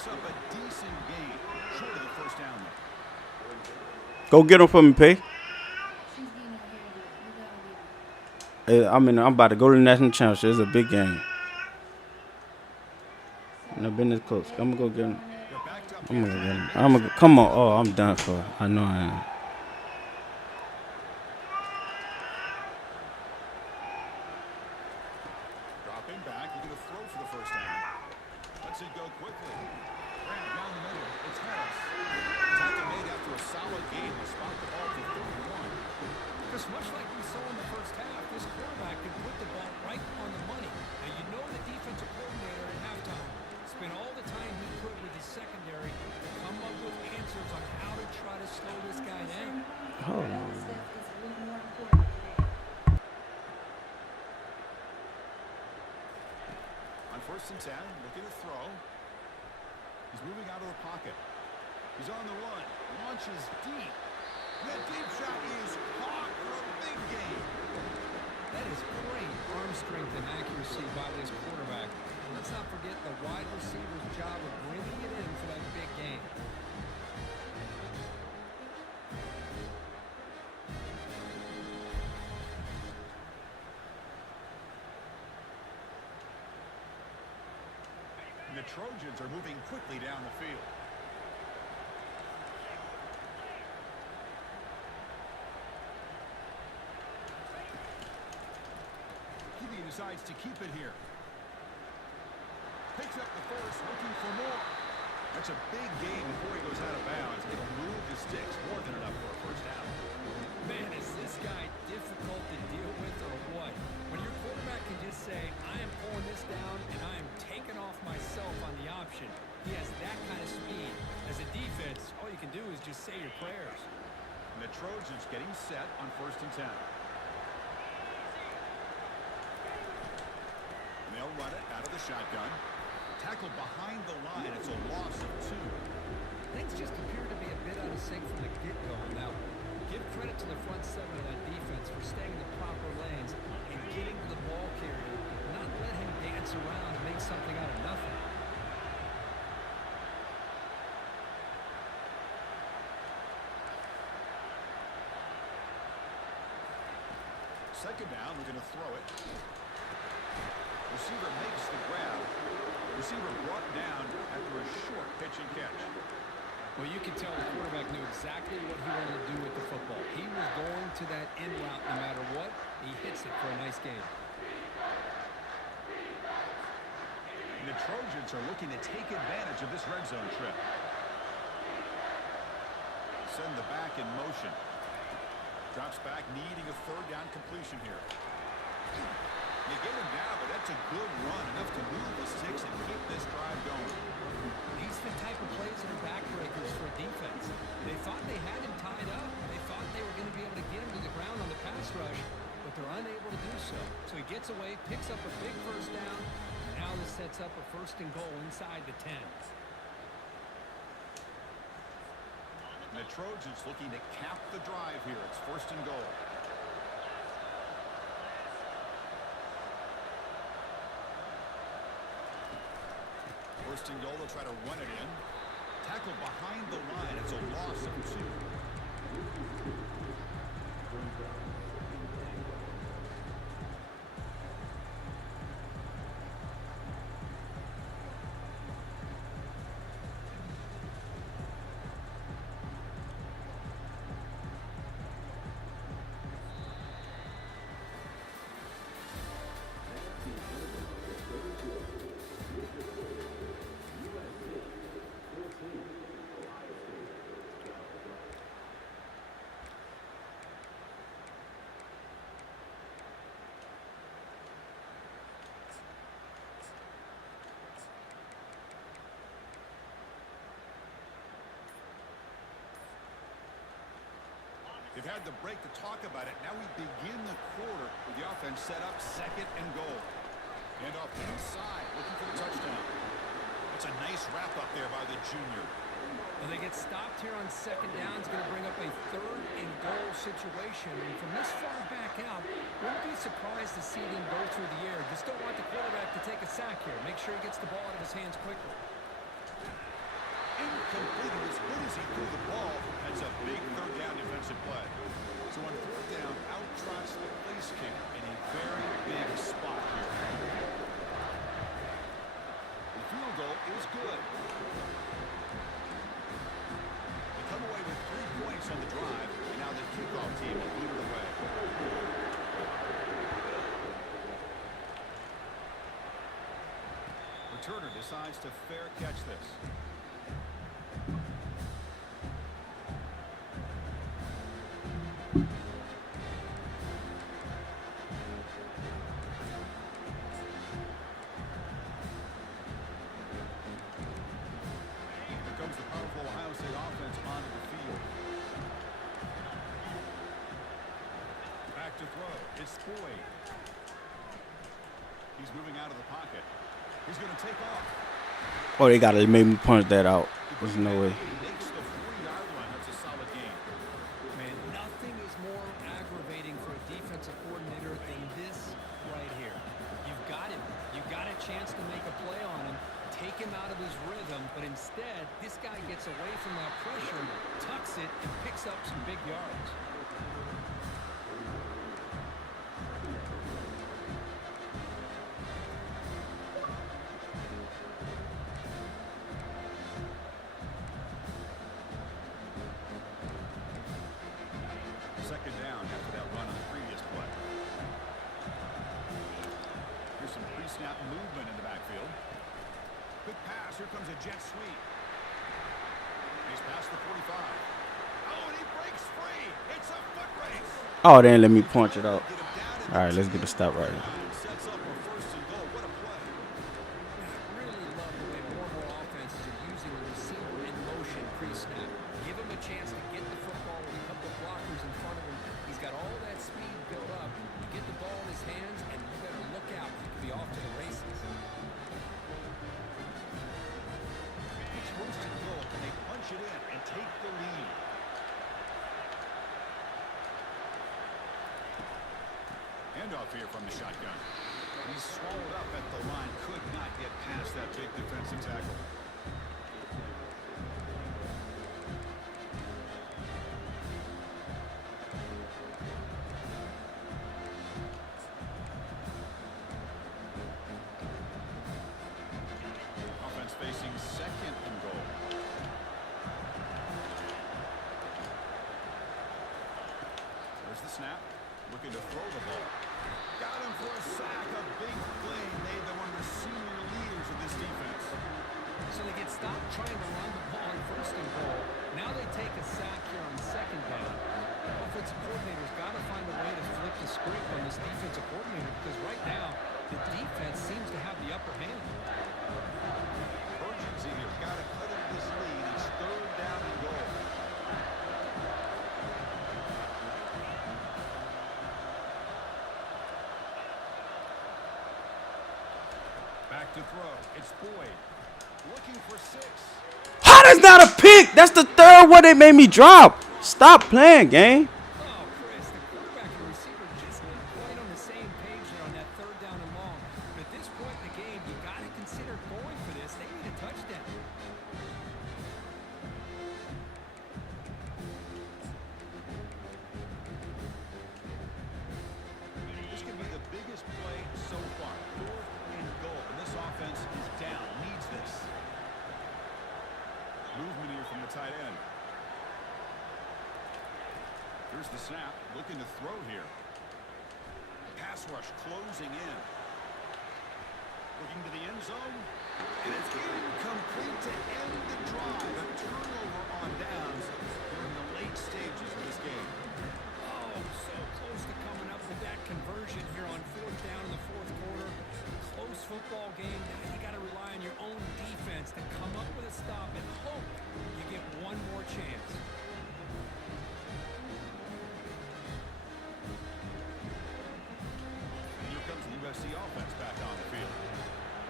Picks up a decent gain. Short of the first down, Go get him for me, P. I'm about to go to the national championship. It's a big game. I've been this close. I'm gonna go get him. I'm gonna get him. Come on. Oh, I'm done for. I know I am. Dropping back, he's going to throw for the first down. Let's it go quickly. Down the middle, it's Harris. Tackle made after a solid game to spot the ball for 31. Just much like we saw in the first half, this quarterback can put the ball right on the money. Now, you know the defensive coordinator at halftime spent all the time he could with his secondary to come up with answers on how to try to slow this guy down. Oh. On 1st and 10, looking to throw. He's moving out of the pocket. He's on the run. Launches deep. That deep shot is caught for a big gain. That is great arm strength and accuracy by this quarterback. And let's not forget the wide receiver's job of bringing it in for that big gain. The Trojans are moving quickly down the field. He decides to keep it here. Picks up the first, looking for more. That's a big gain before he goes out of bounds. It'll move the sticks more than enough for a first down. Man, is this guy difficult to deal with or what? When your quarterback can just say, I am pulling this down and I am taking off myself on the option. He has that kind of speed. As a defense, all you can do is just say your prayers. And the Trojans getting set on 1st and 10. And they'll run it out of the shotgun. Tackled behind the line. It's a loss of 2. Things just appear to be a bit out of sync from the get-go on that one. Give credit to the front seven of that defense for staying in the proper lanes and getting to the ball carrier, not let him dance around and make something out of nothing. Second down, we're going to throw it. Receiver makes the grab. Receiver brought down after a short pitch and catch. Well, you can tell the quarterback knew exactly what he wanted to do with the football. He was going to that end route no matter what. He hits it for a nice gain. And the Trojans are looking to take advantage of this red zone trip. Send the back in motion. Drops back, needing a 3rd down completion here. You get him down, but that's a good run, enough to move the sticks and keep this drive going. These are the type of plays that are backbreakers for a defense. They thought they had him tied up. They thought they were going to be able to get him to the ground on the pass rush, but they're unable to do so. So he gets away, picks up a big first down. Now this sets up a 1st and goal inside the 10. And the Trojans looking to cap the drive here. It's 1st and goal. First and goal, they'll try to run it in. Tackle behind the line. It's a loss of 2. They've had the break to talk about it. Now we begin the quarter with the offense set up 2nd and goal. And off inside, looking for the touchdown. That's a nice wrap up there by the junior. Well, they get stopped here on 2nd down. It's going to bring up a 3rd and goal situation. And from this far back out, wouldn't be surprised to see them go through the air. Just don't want the quarterback to take a sack here. Make sure he gets the ball out of his hands quickly. completed as good as he threw the ball. That's a big third down defensive play. So on fourth down, out trots the place kicker in a very big spot here. The field goal is good. They come away with 3 points on the drive, and now the kickoff team will boot it away. Returner decides to fair catch this. Here comes the powerful Ohio State offense onto the field. Back to throw. It's Boyd. He's moving out of the pocket. He's going to take off. Oh, they got to make me punch that out. There's no way. Makes the 3-yard line. That's a solid game. Man, nothing is more aggravating for a defensive coordinator than this right here. You've got him. You've got a chance to make a play on him, take him out of his rhythm, but instead, this guy gets away from that pressure, tucks it, and picks up some big yards. Second down after that run on the previous play. Here's some pre-snap movement in the backfield. Quick pass. Here comes a jet sweep. He's past the 45. Oh, and he breaks free. It's a foot race. Oh, they didn't let me punch it out. All right, let's get the stop right here. Sets up a first and goal. What a play. I really love the way more and more offenses are using the receiver in motion pre-snap. Give him a chance to get the football with a couple of blockers in front of him. He's got all that speed built up. You get the ball in his hands, and you better look out. He could be off to the races. It's first and goal. Can they punch it in and take the lead? Handoff here from the shotgun. He's swallowed up at the line. Could not get past that big defensive tackle. Offense facing second and goal. There's the snap. Looking to throw the ball. Got him for a sack. A big play made them one of the senior leaders of this defense. So they get stopped trying to run the ball in first and goal. Now they take a sack here on second down. Offensive coordinator's got to find a way to flip the script on this defensive coordinator because right now the defense seems to have the upper hand. Urgency here. Got to cut into this lead. It's third down and goal. Back to throw. It's Boyd. Looking for 6. How that's not a pick? That's the third one they made me drop. Stop playing, gang. Oh, Chris, the quarterback and receiver just not quite on the same page there on that third down and long. But at this point in the game, you got to consider going for this. They need a touchdown. This could be the biggest play so far. Fourth and goal. And this offense is down. Needs this. Movement here from the tight end. Here's the snap. Looking to throw here. Pass rush closing in. Looking to the end zone. And it's incomplete to end the drive. A turnover on downs during the late stages of this game. Oh, so close to coming up with that conversion here on fourth down in the fourth quarter. Close football game. Now you got to rely on your own defense to come up with a stop and hope you get one more chance. And here comes the USC offense back on the field.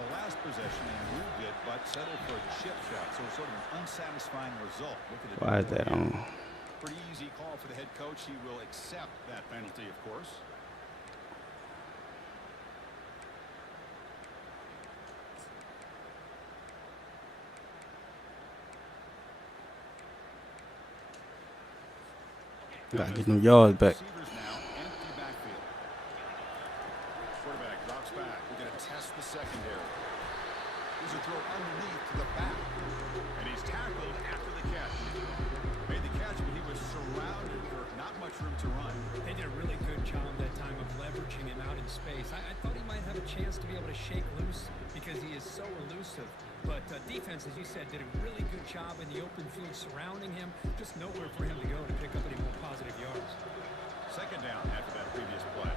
The last possession, they moved it, but settled for a chip shot. So sort of an unsatisfying result. Why is that on? Pretty easy call for the head coach. He will accept that penalty, of course. Gotta get them yards back. Receivers now, empty backfield. Quarterback drops back. We're going to test the secondary. Here's a throw underneath to the back. And he's tackled after the catch. Made the catch, but he was surrounded for not much room to run. They did a really good job that time of leveraging him out in space. I thought he might have a chance to be able to shake loose because he is so elusive. But defense, as you said, did a really good job in the open field surrounding him. Just nowhere for him to go to pick up any more positive yards. Second down after that previous play.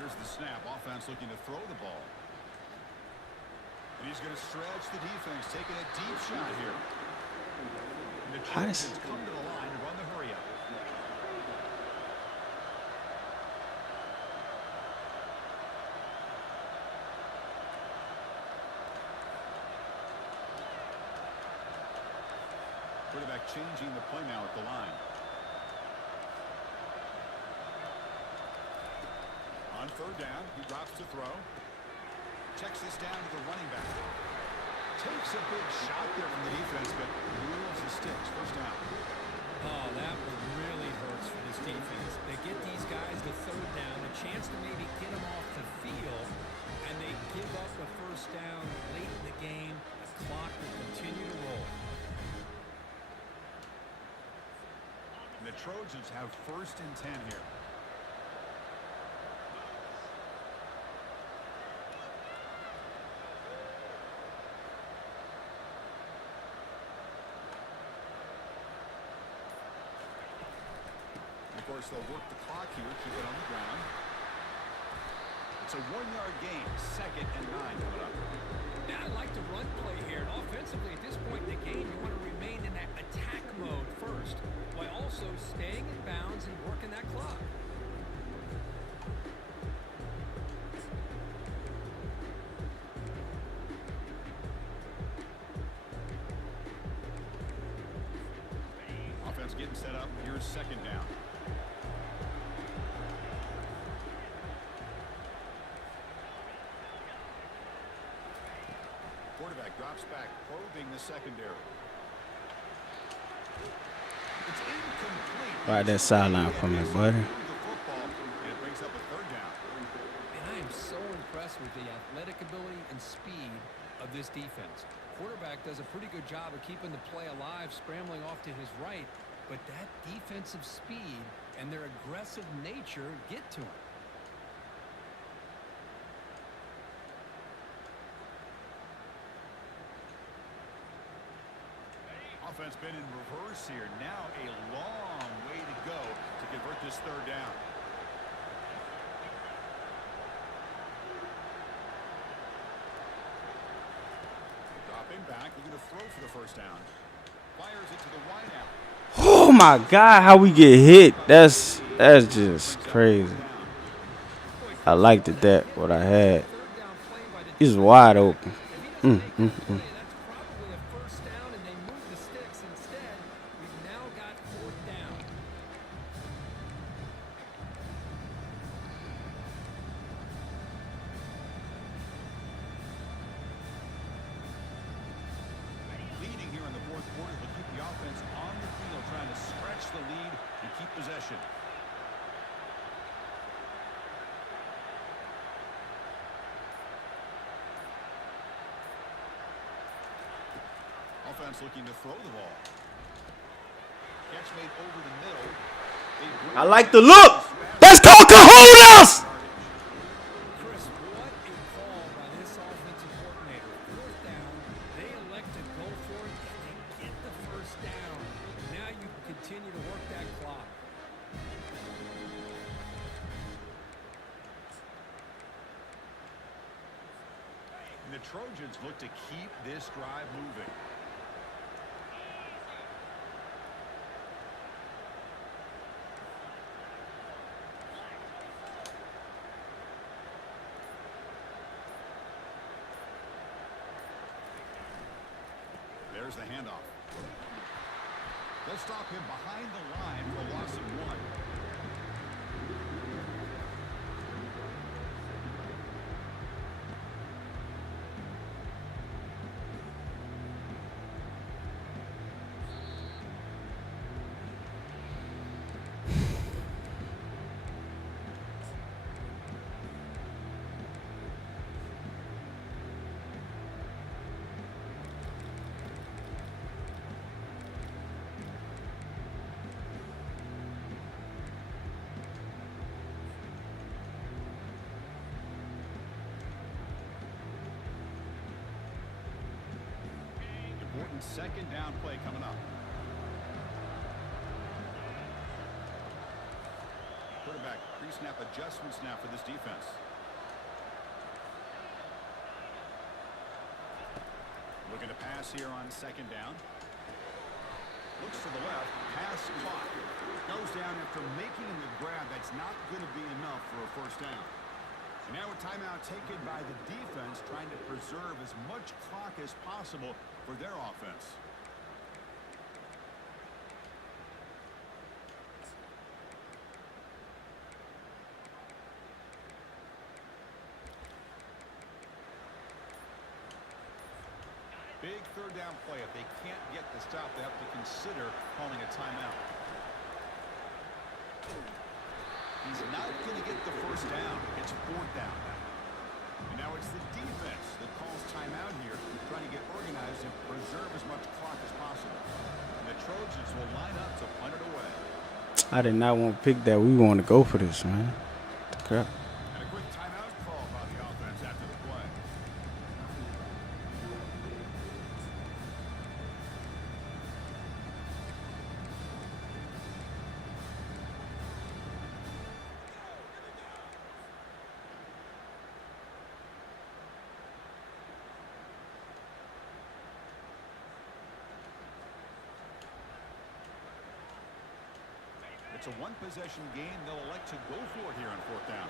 Here's the snap. Offense looking to throw the ball. And he's going to stretch the defense, taking a deep shot here. And the Trojans come to the line and run the hurry up. Quarterback changing the play now at the line. On third down, he drops to throw. Checks this down to the running back. Takes a big shot there from the defense, but moves the sticks. First down. Oh, that one really hurts for this defense. They get these guys to third down, a chance to maybe get them off the field, and they give up a first down late in the game. The clock will continue to roll. And the Trojans have first and 10 here. Of course, they'll work the clock here, keep it on the ground. It's a 1-yard gain, 2nd and 9 coming up. Yeah, I like the run play here. And offensively, at this point in the game, you want to remain in that attack mode first, while also staying in bounds and working that clock. Offense getting set up. Here's second down. Quarterback drops back, probing the secondary. It's incomplete. Right, that sideline for me, buddy. The football, and it brings up a third down. And I am so impressed with the athletic ability and speed of this defense. Quarterback does a pretty good job of keeping the play alive, scrambling off to his right, but that defensive speed and their aggressive nature get to him. Offense been in reverse here. Now a long way to go to convert this third down. Dropping back, looking to throw for the first down. Fires it to the wide out. Oh my God, how we get hit? That's just crazy. I liked it that what I had. He's wide open. That's probably a first down, and they move the sticks instead. We've now got fourth down. Leading here in the fourth quarter will keep the offense on the field, trying to stretch the lead and keep possession. Offense looking to throw the ball. Catch made over the middle. I like the look. That's called Cajonas. Chris, what a call by this offensive coordinator. Fourth down, they elect to go for it, and they get the first down. Now you can continue to work that clock. And the Trojans look to keep this drive moving. There's the handoff. They'll stop him behind the line for a loss of 1. second down play coming up. Quarterback pre-snap adjustments now for this defense. Looking to pass here on second down. Looks to the left, pass caught. Goes down after making the grab. That's not going to be enough for a first down. And now a timeout taken by the defense, trying to preserve as much clock as possible for their offense. Big third down play. If they can't get the stop, they have to consider calling a timeout. He's not going to get the first down. It's fourth down now. And now it's the defense that calls timeout here, trying to get organized and preserve as much clock as possible. And the Trojans will line up to punt it away. I did not want to pick that. We want to go for this, man. Crap. And a quick timeout call by the offense after the play. It's a one-possession game. They'll elect to go for it here on fourth down.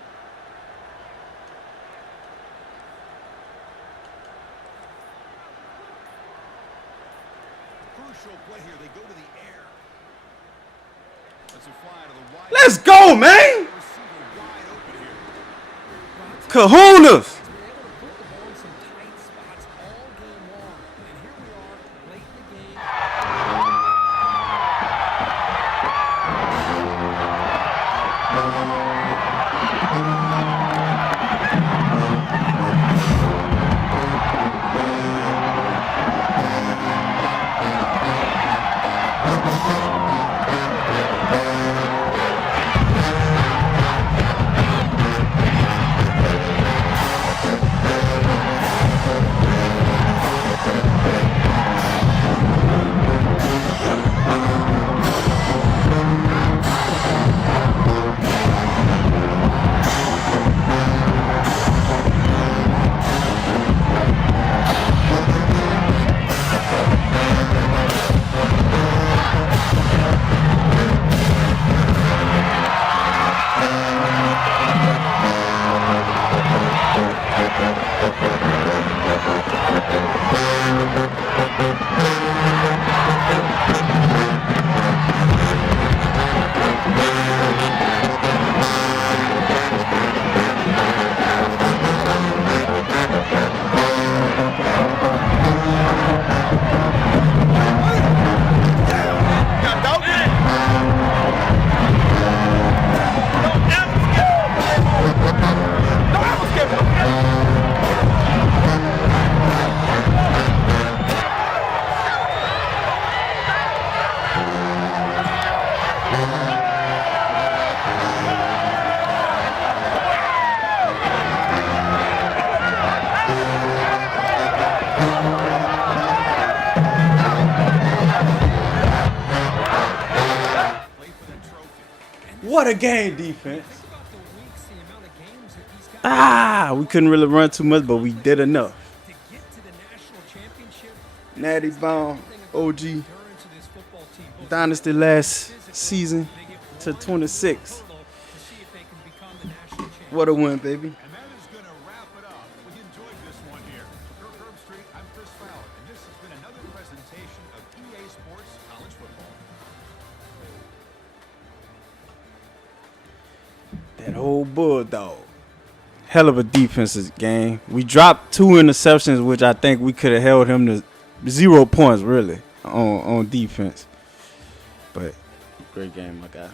Crucial play here. They go to the air. Let's fly to the wide. Let's go, man. Receiver wide open here. Kahunas. They were able to put the ball in some tight spots all game long. And here we are late in the game. What a game, defense. We couldn't really run too much, but we did enough. Natty Bomb, OG, Dynasty last season to 26. What a win, baby. And that is going to wrap it up. We enjoyed this one here. For Herb Street, I'm Chris Fowler, and this has been another presentation of EA Sports College Football. That old Bulldog. Hell of a defensive game. We dropped 2 interceptions, which I think we could have held him to 0 points, really, on defense. But great game, my guy.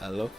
Hello?